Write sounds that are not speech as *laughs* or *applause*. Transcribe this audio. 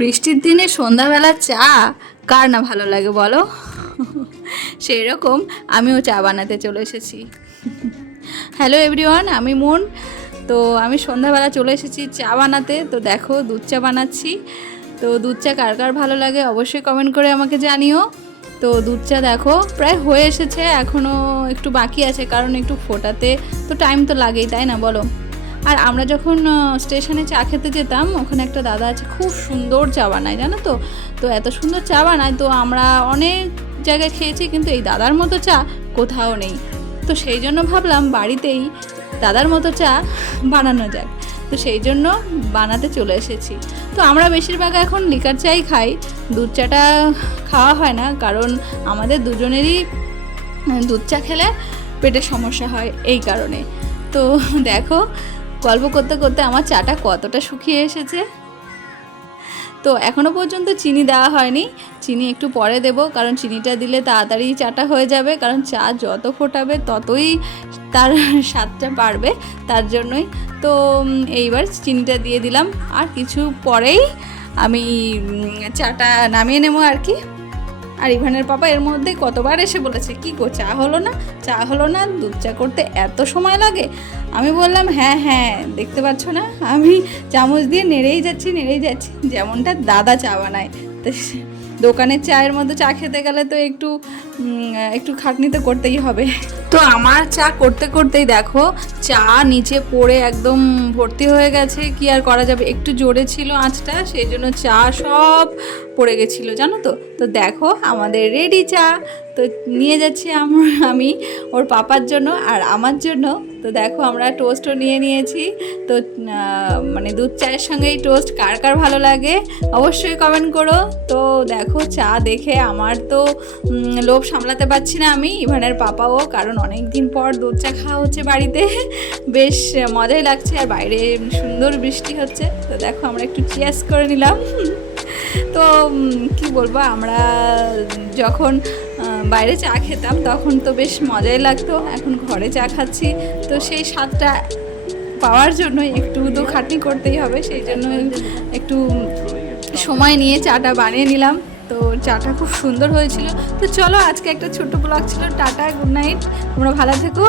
বৃষ্টির দিনে সন্ধ্যাবেলা চা কার না ভালো লাগে বলো? সেই রকম আমিও চা বানাতে চলে এসেছি। হ্যালো এভরিওয়ান আমি মুন। তো আমি সন্ধ্যাবেলা চলে এসেছি চা বানাতে। তো দেখো, দুধ চা বানাচ্ছি। তো দুধ চা কার কার ভালো লাগে অবশ্যই কমেন্ট করে আমাকে জানিও। তো দুধ চা দেখো, প্রায় হয়ে এসেছে এখনও একটু বাকি আছে, কারণ একটু ফোটাতে তো টাইম তো লাগেই, তাই না বলো? আর আমরা যখন স্টেশনে চা খেতে যেতাম, ওখানে একটা দাদা আছে, খুব সুন্দর চা বানায়, জানো তো? তো এত সুন্দর চা বানায়, তো আমরা অনেক জায়গায় খেয়েছি, কিন্তু এই দাদার মতো চা কোথাও নেই। তো সেই জন্য ভাবলাম বাড়িতেই দাদার মতো চা বানানো যাক। তো সেই জন্য বানাতে চলে এসেছি। তো আমরা বেশিরভাগ এখন লিকার চাই খাই, দুধ চাটা খাওয়া হয় না, কারণ আমাদের দুজনেরই, দুধ চা খেলে পেটের সমস্যা হয়, এই কারণে। তো দেখো গল্প করতে করতে আমার চাটা কতটা শুকিয়ে এসেছে? তো এখনও পর্যন্ত চিনি দেওয়া হয়নি। চিনি একটু পরে দেব, কারণ চিনিটা দিলে তাড়াতাড়ি চাটা হয়ে যাবে, কারণ চা যত ফোটাবে ততই তার *laughs* স্বাদটা বাড়বে তার জন্যই। তো এইবার চিনিটা দিয়ে দিলাম। আর কিছু পরেই আমি চাটা নামিয়ে নেব আর কি। আর ইভানের পাপা এর মধ্যে কতবার এসে বলেছে, কি গো, চা হলো না? চা হলো না? দুধ চা করতে এত সময় লাগে? আমি বললাম হ্যাঁ হ্যাঁ দেখতে পাচ্ছ না? আমি চামচ দিয়ে নেড়েই যাচ্ছি নেড়েই যাচ্ছি, যেমনটা দাদা চা বানায়। তো দোকানের চায়ের মধ্যে চা খেতে গেলে তো একটু একটু খাটনি তো করতেই হবে। তো আমার চা করতে করতেই দেখো, চা নিচে পড়ে একদম ভর্তি হয়ে গেছে, কি আর করা যাবে? একটু জোরে ছিল আঁচটা, সেই জন্য চা সব পড়ে গেছিল, জানো তো? তো দেখো, আমাদের রেডি চা। তো নিয়ে যাচ্ছি আমরা, আমি, ওর পাপার জন্য আর আমার জন্য তো দেখো আমরা টোস্টও নিয়ে নিয়েছি। তো মানে দুধ চায়ের সঙ্গে এই টোস্ট কার কার ভালো লাগে অবশ্যই কমেন্ট করো। তো দেখো চা দেখে আমার তো লোভ সামলাতে পারছি না আমি, ইভানের পাপাও, কারণ অনেক দিন পর দুধ চা খাওয়া হচ্ছে বাড়িতে। বেশ মজাই লাগছে আর বাইরে সুন্দর বৃষ্টি হচ্ছে। তো দেখো আমরা একটু চিয়াস করে নিলাম। তো কি বলব, আমরা যখন বাইরে চা খেতাম, তখন তো বেশ মজাই লাগতো। এখন ঘরে চা খাচ্ছি, তো সেই স্বাদটা পাওয়ার জন্য একটু তো খাটনি করতেই হবে, সেই জন্য একটু সময় নিয়ে চাটা বানিয়ে নিলাম। তো চাটা খুব সুন্দর হয়েছিল। তো চলো আজকে একটা ছোট্ট ব্লগ ছিল। Tata, good night. তোমরা ভালো থেকো।